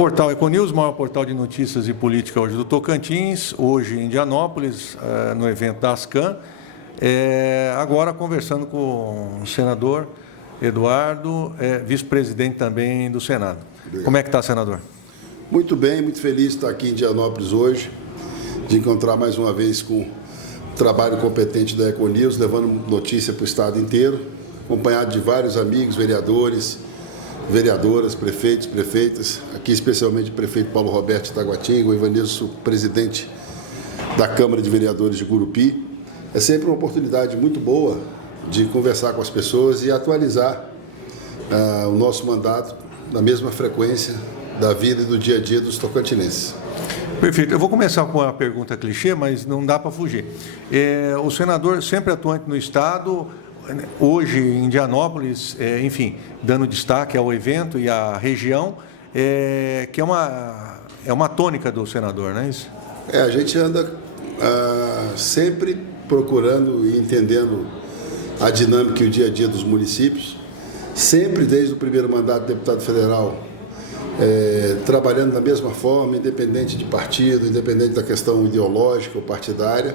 Portal Econews, maior portal de notícias e política hoje do Tocantins, hoje em Indianópolis, no evento da Ascan. Agora conversando com o senador Eduardo, vice-presidente também do Senado. Obrigado. Como é que está, senador? Muito bem, muito feliz de estar aqui em Indianópolis hoje, de encontrar mais uma vez com o trabalho competente da Econews, levando notícia para o estado inteiro, acompanhado de vários amigos, vereadores, vereadoras, prefeitos, prefeitas, aqui especialmente o prefeito Paulo Roberto de Taguatinga, o Ivanilson, presidente da Câmara de Vereadores de Gurupi. É sempre uma oportunidade muito boa de conversar com as pessoas e atualizar o nosso mandato na mesma frequência da vida e do dia a dia dos tocantinenses. Perfeito. Eu vou começar com uma pergunta clichê, mas não dá para fugir. O senador sempre atuante no Estado, hoje em Indianópolis, enfim, dando destaque ao evento e à região, que é uma tônica do senador, não é isso? A gente anda sempre procurando e entendendo a dinâmica e o dia a dia dos municípios, sempre desde o primeiro mandato de deputado federal, trabalhando da mesma forma, independente de partido, independente da questão ideológica ou partidária.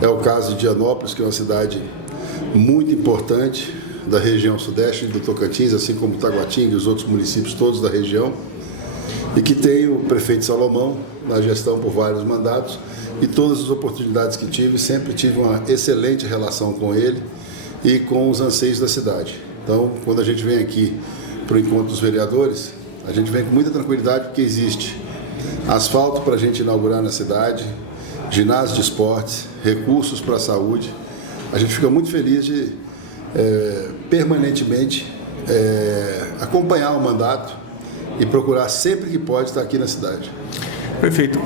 É o caso de Indianópolis, que é uma cidade muito importante da região sudeste do Tocantins, assim como Taguatinga e os outros municípios todos da região, e que tem o prefeito Salomão na gestão por vários mandatos, e todas as oportunidades que tive, sempre tive uma excelente relação com ele e com os anseios da cidade. Então, quando a gente vem aqui para o encontro dos vereadores, a gente vem com muita tranquilidade, porque existe asfalto para a gente inaugurar na cidade, ginásio de esportes, recursos para a saúde. A gente fica muito feliz de permanentemente acompanhar o mandato e procurar sempre que pode estar aqui na cidade. Perfeito.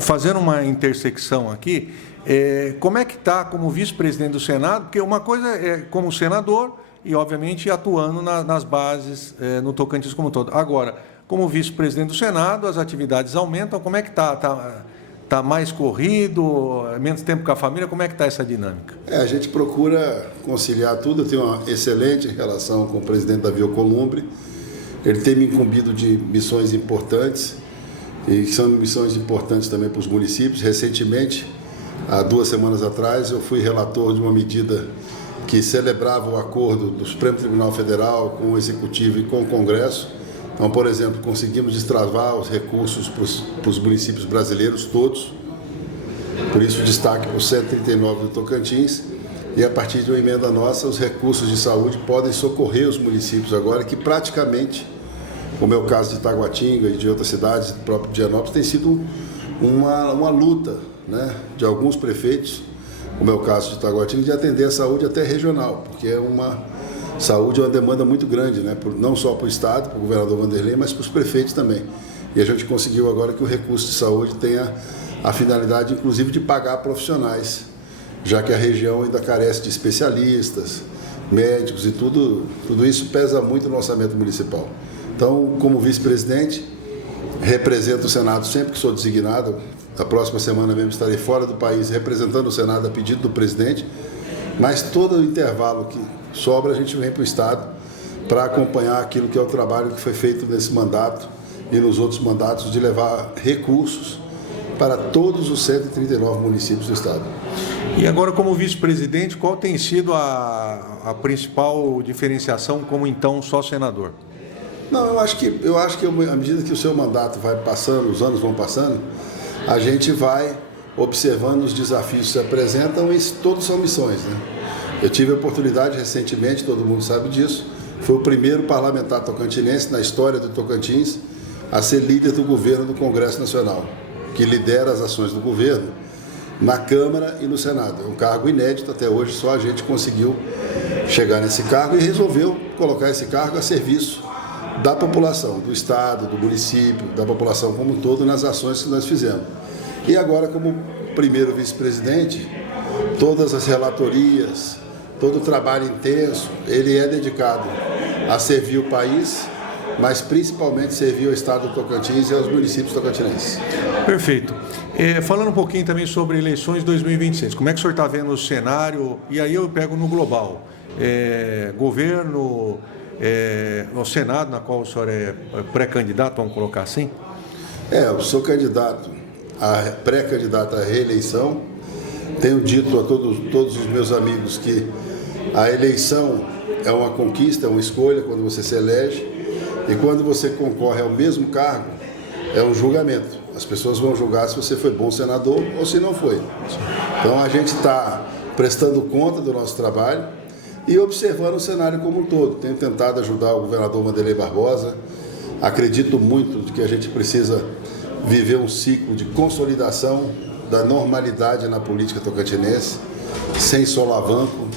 Fazendo uma intersecção aqui, como é que está como vice-presidente do Senado? Porque uma coisa é como senador e, obviamente, atuando nas bases no Tocantins como um todo. Agora, como vice-presidente do Senado, as atividades aumentam. Como é que está? Está mais corrido, menos tempo com a família? Como é que está essa dinâmica? A gente procura conciliar tudo. Eu tenho uma excelente relação com o presidente Davi Alcolumbre. Ele tem me incumbido de missões importantes, e que são missões importantes também para os municípios. Recentemente, há 2 semanas atrás, eu fui relator de uma medida que celebrava o acordo do Supremo Tribunal Federal com o Executivo e com o Congresso. Então, por exemplo, conseguimos destravar os recursos para os municípios brasileiros todos, por isso destaque para o 139 do Tocantins, e a partir de uma emenda nossa, os recursos de saúde podem socorrer os municípios agora, que praticamente, como é o caso de Taguatinga e de outras cidades, do próprio Indianópolis, tem sido uma luta, né, de alguns prefeitos, como é o caso de Taguatinga, de atender a saúde até regional, porque saúde é uma demanda muito grande, né, não só para o Estado, para o governador Vanderlei, mas para os prefeitos também. E a gente conseguiu agora que o recurso de saúde tenha a finalidade, inclusive, de pagar profissionais, já que a região ainda carece de especialistas, médicos e tudo isso pesa muito no orçamento municipal. Então, como vice-presidente, represento o Senado sempre que sou designado. Na próxima semana mesmo estarei fora do país representando o Senado a pedido do presidente, mas todo o intervalo que sobra a gente vem para o Estado para acompanhar aquilo que é o trabalho que foi feito nesse mandato e nos outros mandatos de levar recursos para todos os 139 municípios do Estado. E agora, como vice-presidente, qual tem sido a principal diferenciação como então só senador? Não, eu acho que à medida que o seu mandato vai passando, os anos vão passando, a gente vai observando os desafios que se apresentam e todos são missões, né? Eu tive a oportunidade recentemente, todo mundo sabe disso, foi o primeiro parlamentar tocantinense na história do Tocantins a ser líder do governo do Congresso Nacional, que lidera as ações do governo na Câmara e no Senado. É um cargo inédito, até hoje só a gente conseguiu chegar nesse cargo e resolveu colocar esse cargo a serviço da população, do Estado, do município, da população como um todo, nas ações que nós fizemos. E agora, como primeiro vice-presidente, todas as relatorias, todo o trabalho intenso, ele é dedicado a servir o país, mas principalmente servir ao Estado do Tocantins e aos municípios tocantinenses. Perfeito. Falando um pouquinho também sobre eleições 2026, como é que o senhor está vendo o cenário? E aí eu pego no global. Governo, o Senado, na qual o senhor é pré-candidato, vamos colocar assim? Eu sou pré-candidato à reeleição. Tenho dito a todos os meus amigos que a eleição é uma conquista, é uma escolha quando você se elege, e quando você concorre ao mesmo cargo, é um julgamento. As pessoas vão julgar se você foi bom senador ou se não foi. Então a gente está prestando conta do nosso trabalho e observando o cenário como um todo. Tenho tentado ajudar o governador Wanderley Barbosa. Acredito muito de que a gente precisa viver um ciclo de consolidação da normalidade na política tocantinense, sem solavanco.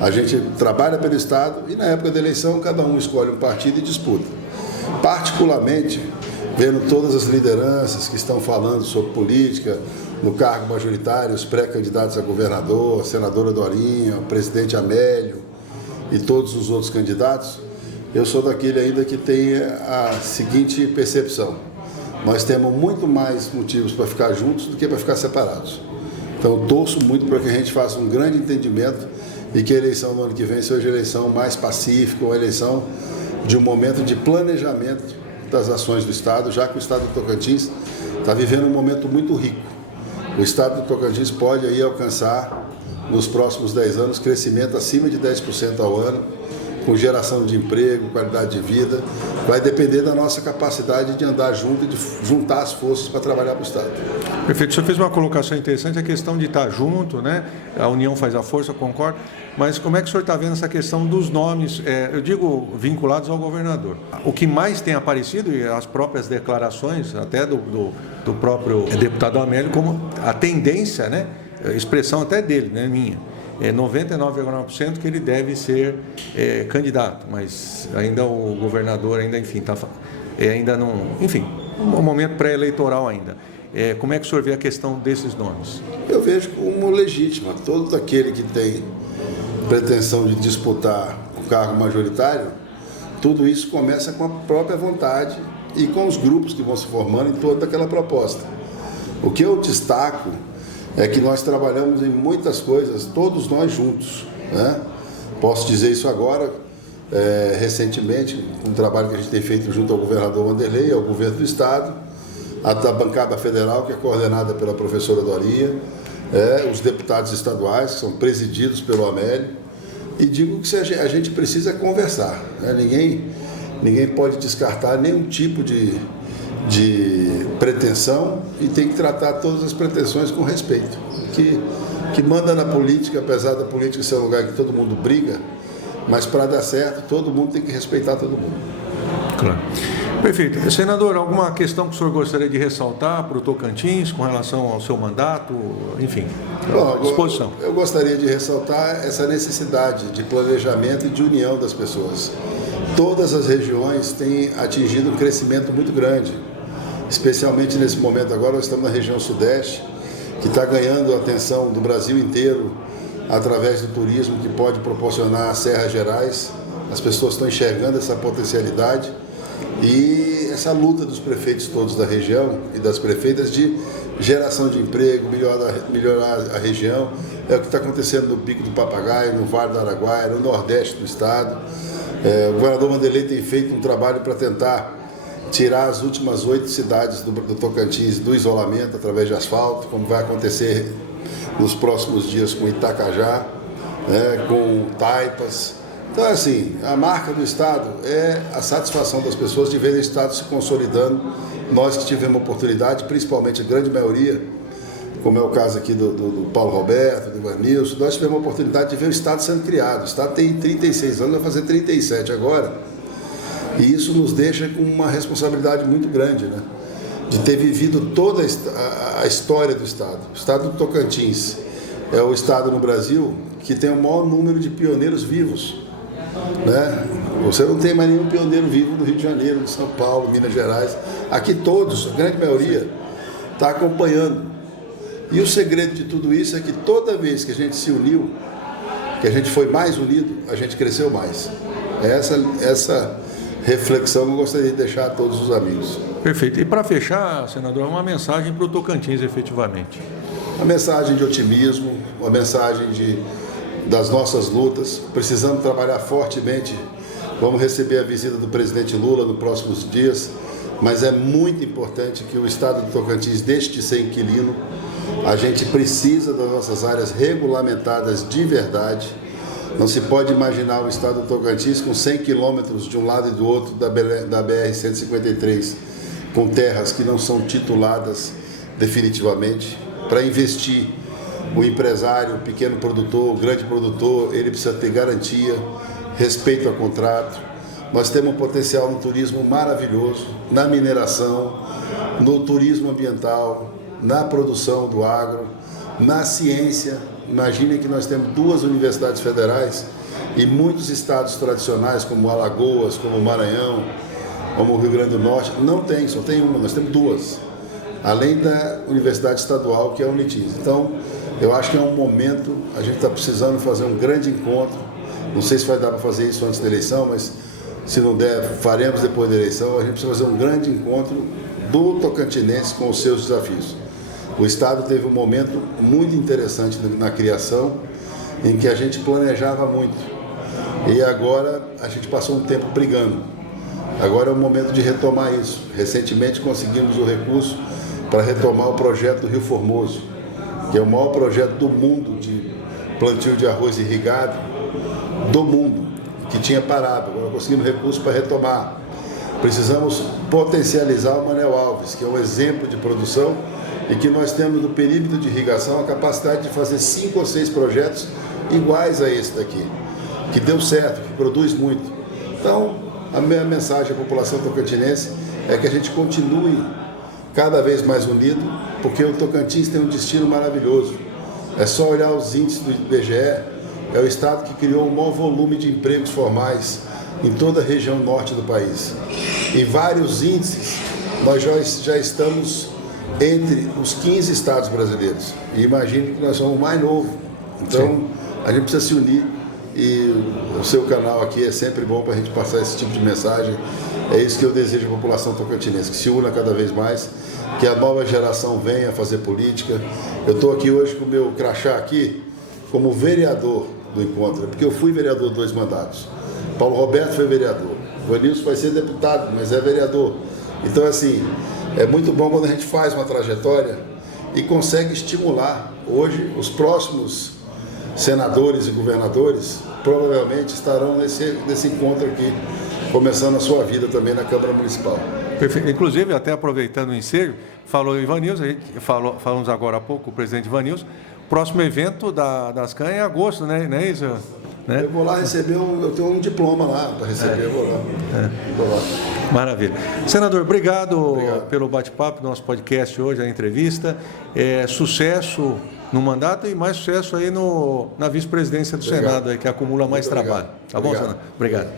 A gente trabalha pelo Estado e na época da eleição cada um escolhe um partido e disputa. Particularmente, vendo todas as lideranças que estão falando sobre política, no cargo majoritário, os pré-candidatos a governador, a senadora Dorinha, o presidente Amélio e todos os outros candidatos, eu sou daquele ainda que tem a seguinte percepção: nós temos muito mais motivos para ficar juntos do que para ficar separados. Então eu torço muito para que a gente faça um grande entendimento e que a eleição no ano que vem seja uma eleição mais pacífica, uma eleição de um momento de planejamento das ações do Estado, já que o Estado do Tocantins está vivendo um momento muito rico. O Estado do Tocantins pode aí alcançar, nos próximos 10 anos, crescimento acima de 10% ao ano, com geração de emprego, qualidade de vida. Vai depender da nossa capacidade de andar junto e de juntar as forças para trabalhar para o Estado. Perfeito. O senhor fez uma colocação interessante, a questão de estar junto, né? A união faz a força, concordo. Mas como é que o senhor está vendo essa questão dos nomes, eu digo, vinculados ao governador? O que mais tem aparecido, e as próprias declarações, até do próprio deputado Amélio, como a tendência, né? Expressão até dele, né? Minha. 99,9% que ele deve ser candidato, mas ainda o governador enfim, ainda não, enfim, um momento pré-eleitoral ainda. Como é que o senhor vê a questão desses nomes? Eu vejo como legítima. Todo aquele que tem pretensão de disputar o cargo majoritário, tudo isso começa com a própria vontade e com os grupos que vão se formando em torno daquela proposta. O que eu destaco é que nós trabalhamos em muitas coisas, todos nós juntos, né? Posso dizer isso agora, recentemente, um trabalho que a gente tem feito junto ao governador Wanderley, ao governo do Estado, a da bancada federal, que é coordenada pela professora Dorinha, os deputados estaduais, que são presididos pelo Amélio, e digo que a gente precisa conversar, né? Ninguém pode descartar nenhum tipo de pretensão e tem que tratar todas as pretensões com respeito. Que manda na política, apesar da política ser um lugar que todo mundo briga, mas para dar certo, todo mundo tem que respeitar todo mundo. Claro. Perfeito. Senador, alguma questão que o senhor gostaria de ressaltar para o Tocantins com relação ao seu mandato? Enfim, à disposição. Eu gostaria de ressaltar essa necessidade de planejamento e de união das pessoas. Todas as regiões têm atingido um crescimento muito grande, especialmente nesse momento agora. Nós estamos na região sudeste, que está ganhando a atenção do Brasil inteiro através do turismo que pode proporcionar as Serras Gerais. As pessoas estão enxergando essa potencialidade e essa luta dos prefeitos todos da região e das prefeitas de geração de emprego, melhorar a região. É o que está acontecendo no Pico do Papagaio, no Vale do Araguaia, no Nordeste do estado. O governador Wanderley tem feito um trabalho para tentar tirar as últimas 8 cidades do Tocantins do isolamento através de asfalto, como vai acontecer nos próximos dias com Itacajá, com Taipas. Então, assim, a marca do Estado é a satisfação das pessoas de ver o Estado se consolidando. Nós que tivemos oportunidade, principalmente a grande maioria, como é o caso aqui do Paulo Roberto, do Ivanilson, nós tivemos a oportunidade de ver o Estado sendo criado. O Estado tem 36 anos, vai fazer 37 agora. E isso nos deixa com uma responsabilidade muito grande, né? De ter vivido toda a história do Estado. O Estado do Tocantins é o Estado no Brasil que tem o maior número de pioneiros vivos, né? Você não tem mais nenhum pioneiro vivo no Rio de Janeiro, de São Paulo, Minas Gerais. Aqui todos, a grande maioria, está acompanhando. E o segredo de tudo isso é que toda vez que a gente se uniu, que a gente foi mais unido, a gente cresceu mais. Essa reflexão eu gostaria de deixar a todos os amigos. Perfeito. E para fechar, senador, uma mensagem para o Tocantins, efetivamente. Uma mensagem de otimismo, uma mensagem das nossas lutas. Precisamos trabalhar fortemente Vamos receber a visita do presidente Lula nos próximos dias, mas é muito importante que o estado do Tocantins deixe de ser inquilino. A gente precisa das nossas áreas regulamentadas de verdade. Não se pode imaginar o estado do Tocantins com 100 quilômetros de um lado e do outro da BR-153, com terras que não são tituladas definitivamente. Para investir, o empresário, o pequeno produtor, o grande produtor, ele precisa ter garantia, respeito ao contrato. Nós temos um potencial no turismo maravilhoso, na mineração, no turismo ambiental, na produção do agro, na ciência. Imaginem que nós temos 2 universidades federais e muitos estados tradicionais, como Alagoas, como Maranhão, como o Rio Grande do Norte, não tem, só tem uma, nós temos 2. Além da Universidade Estadual, que é a Unitis. Então, eu acho que é um momento, a gente está precisando fazer um grande encontro. Não sei se vai dar para fazer isso antes da eleição, mas se não der, faremos depois da eleição. A gente precisa fazer um grande encontro do tocantinense com os seus desafios. O Estado teve um momento muito interessante na criação, em que a gente planejava muito. E agora a gente passou um tempo brigando. Agora é o momento de retomar isso. Recentemente conseguimos o recurso para retomar o projeto do Rio Formoso, que é o maior projeto do mundo de plantio de arroz irrigado do mundo, que tinha parado. Agora conseguimos recurso para retomar. Precisamos potencializar o Manuel Alves, que é um exemplo de produção e que nós temos no perímetro de irrigação a capacidade de fazer 5 ou 6 projetos iguais a esse daqui, que deu certo, que produz muito. Então, a minha mensagem à população tocantinense é que a gente continue cada vez mais unido, porque o Tocantins tem um destino maravilhoso. É só olhar os índices do IBGE, é o estado que criou o maior volume de empregos formais em toda a região norte do país. Em vários índices, nós já estamos entre os 15 estados brasileiros. E imagine que nós somos o mais novo. Então, a gente precisa se unir e o seu canal aqui é sempre bom para a gente passar esse tipo de mensagem. É isso que eu desejo à população tocantinense, que se una cada vez mais, que a nova geração venha fazer política. Eu estou aqui hoje com o meu crachá aqui como vereador do encontro, porque eu fui vereador 2 mandatos. Paulo Roberto foi vereador. O Vanilson vai ser deputado, mas é vereador. Então, assim, é muito bom quando a gente faz uma trajetória e consegue estimular. Hoje, os próximos senadores e governadores provavelmente estarão nesse encontro aqui, começando a sua vida também na Câmara Municipal. Perfeito. Inclusive, até aproveitando o ensejo, falou Ivanilson, a gente falamos agora há pouco, o presidente Ivanilson, próximo evento das CAN é em agosto, né? Não é isso? Né? Eu vou lá receber eu tenho um diploma lá para receber, eu vou lá. Vou lá. Maravilha. Senador, obrigado pelo bate-papo do nosso podcast hoje, a entrevista. Sucesso no mandato e mais sucesso aí na vice-presidência do Senado, aí, que acumula mais trabalho. Tá bom, senador? Obrigado.